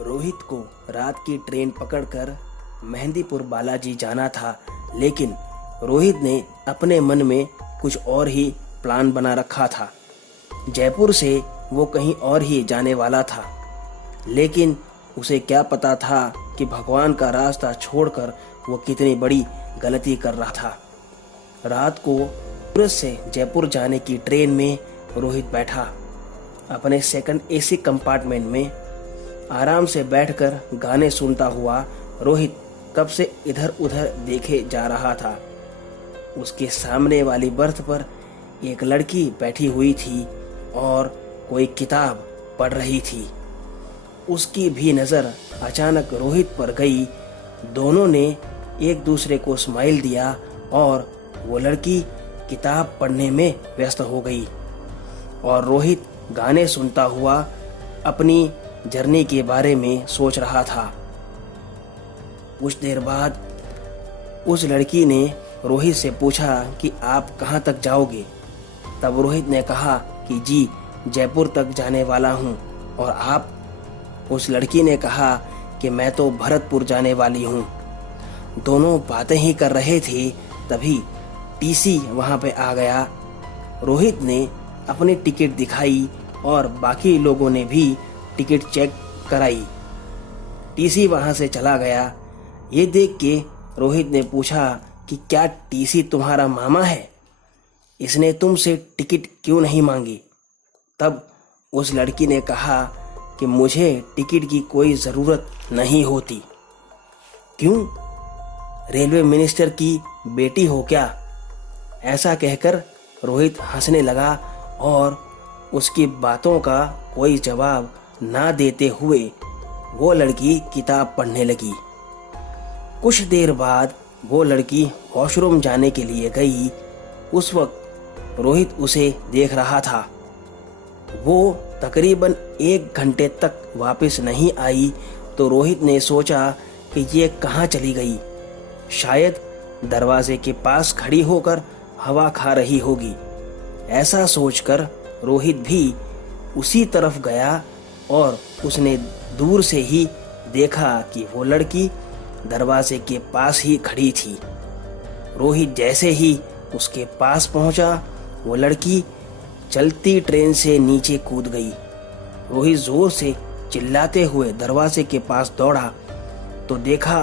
रोहित को रात की ट्रेन पकड़कर मेहंदीपुर बालाजी जाना था, लेकिन रोहित ने अपने मन में कुछ और ही प्लान बना रखा था। जयपुर से वो कहीं और ही जाने वाला था, लेकिन उसे क्या पता था कि भगवान का रास्ता छोड़कर वो कितनी बड़ी गलती कर रहा था। रात को सूरत से जयपुर जाने की ट्रेन में रोहित बैठा। अपने सेकंड एसी कंपार्टमेंट में आराम से बैठकर गाने सुनता हुआ रोहित कब से इधर उधर देखे जा रहा था। उसके सामने वाली बर्थ पर एक लड़की बैठी हुई थी और कोई किताब पढ़ रही थी। उसकी भी नज़र अचानक रोहित पर गई। दोनों ने एक दूसरे को स्माइल दिया और वो लड़की किताब पढ़ने में व्यस्त हो गई और रोहित गाने सुनता हुआ अपनी जर्नी के बारे में सोच रहा था। कुछ देर बाद उस लड़की ने रोहित से पूछा कि आप कहाँ तक जाओगे। तब रोहित ने कहा कि जी जयपुर तक जाने वाला हूँ। और आप? उस लड़की ने कहा कि मैं तो भरतपुर जाने वाली हूँ। दोनों बातें ही कर रहे थे, तभी टीसी वहाँ पे आ गया। रोहित ने अपनी टिकट दिखाई और बाकी लोगों ने भी टिकट चेक कराई। टीसी वहाँ से चला गया। ये देख के रोहित ने पूछा कि क्या टीसी तुम्हारा मामा है? इसने तुमसे टिकट क्यों नहीं मांगी? तब उस लड़की ने कहा कि मुझे टिकट की कोई ज़रूरत नहीं होती। क्यों? रेलवे मिनिस्टर की बेटी हो क्या? ऐसा कहकर रोहित हंसने लगा और उसकी बातों का कोई जवाब ना देते हुए वो लड़की किताब पढ़ने लगी। कुछ देर बाद वो लड़की वॉशरूम जाने के लिए गई। उस वक्त रोहित उसे देख रहा था। वो तकरीबन 1 घंटे तक वापस नहीं आई तो रोहित ने सोचा कि ये कहाँ चली गई। शायद दरवाजे के पास खड़ी होकर हवा खा रही होगी। ऐसा सोचकर रोहित भी उसी तरफ गया और उसने दूर से ही देखा कि वो लड़की दरवाजे के पास ही खड़ी थी। रोहित जैसे ही उसके पास पहुंचा, वो लड़की चलती ट्रेन से नीचे कूद गई। रोहित जोर से चिल्लाते हुए दरवाजे के पास दौड़ा तो देखा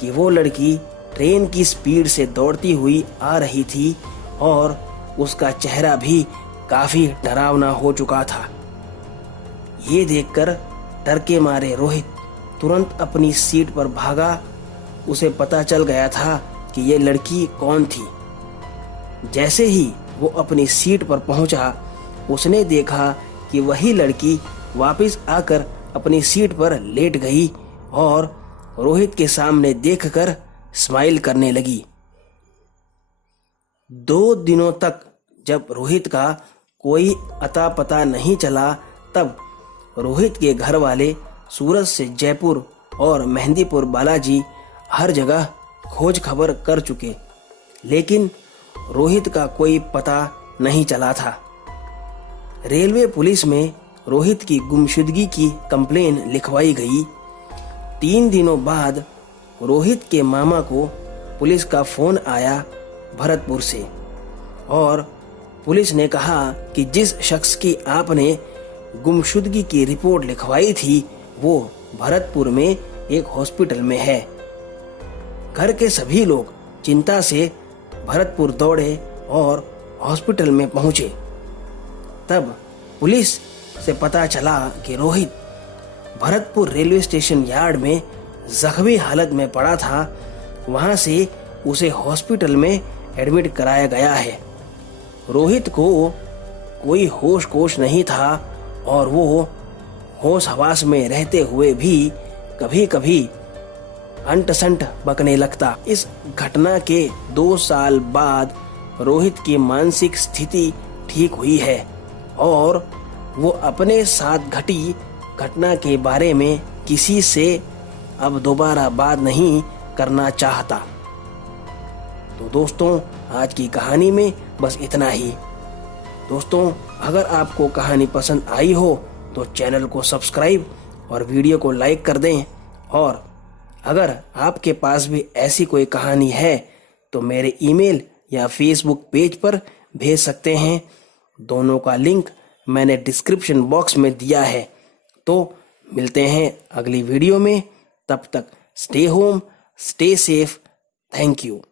कि वो लड़की ट्रेन की स्पीड से दौड़ती हुई आ रही थी और उसका चेहरा भी काफी डरावना हो चुका था। ये देखकर डर के मारे रोहित तुरंत अपनी सीट पर भागा। उसे पता चल गया था कि ये लड़की कौन थी। जैसे ही वो अपनी सीट पर पहुंचा, उसने देखा कि वही लड़की वापस आकर अपनी सीट पर लेट गई और रोहित के सामने देखकर स्माइल करने लगी। 2 दिनों तक जब रोहित का कोई अता पता नहीं चला, तब रोहित के घर वाले सूरत से जयपुर और मेहंदीपुर बालाजी हर जगह खोज खबर कर चुके, लेकिन रोहित का कोई पता नहीं चला था। रेलवे पुलिस में रोहित की गुमशुदगी की कंप्लेन लिखवाई गई। 3 दिनों बाद रोहित के मामा को पुलिस का फोन आया भरतपुर से और पुलिस ने कहा कि जिस शख्स की आपने गुमशुदगी की रिपोर्ट लिखवाई थी वो भरतपुर में एक हॉस्पिटल में है। घर के सभी लोग चिंता से भरतपुर दौड़े और हॉस्पिटल में पहुंचे। तब पुलिस से पता चला कि Rohit Bharatpur railway station yard में जख्मी हालत में पड़ा था। वहां से उसे हॉस्पिटल में एडमिट कराया गया है। रोहित को कोई होश नहीं था और वो होश हवास में रहते हुए भी कभी कभी अंट-संट बकने लगता। इस घटना के 2 साल बाद रोहित की मानसिक स्थिति ठीक हुई है और वो अपने साथ घटी घटना के बारे में किसी से अब दोबारा बात नहीं करना चाहता। तो दोस्तों, आज की कहानी में बस इतना ही। दोस्तों, अगर आपको कहानी पसंद आई हो तो चैनल को सब्सक्राइब और वीडियो को लाइक कर दें। और अगर आपके पास भी ऐसी कोई कहानी है तो मेरे ईमेल या फेसबुक पेज पर भेज सकते हैं। दोनों का लिंक मैंने डिस्क्रिप्शन बॉक्स में दिया है। तो मिलते हैं अगली वीडियो में। तब तक stay home, stay safe. Thank you.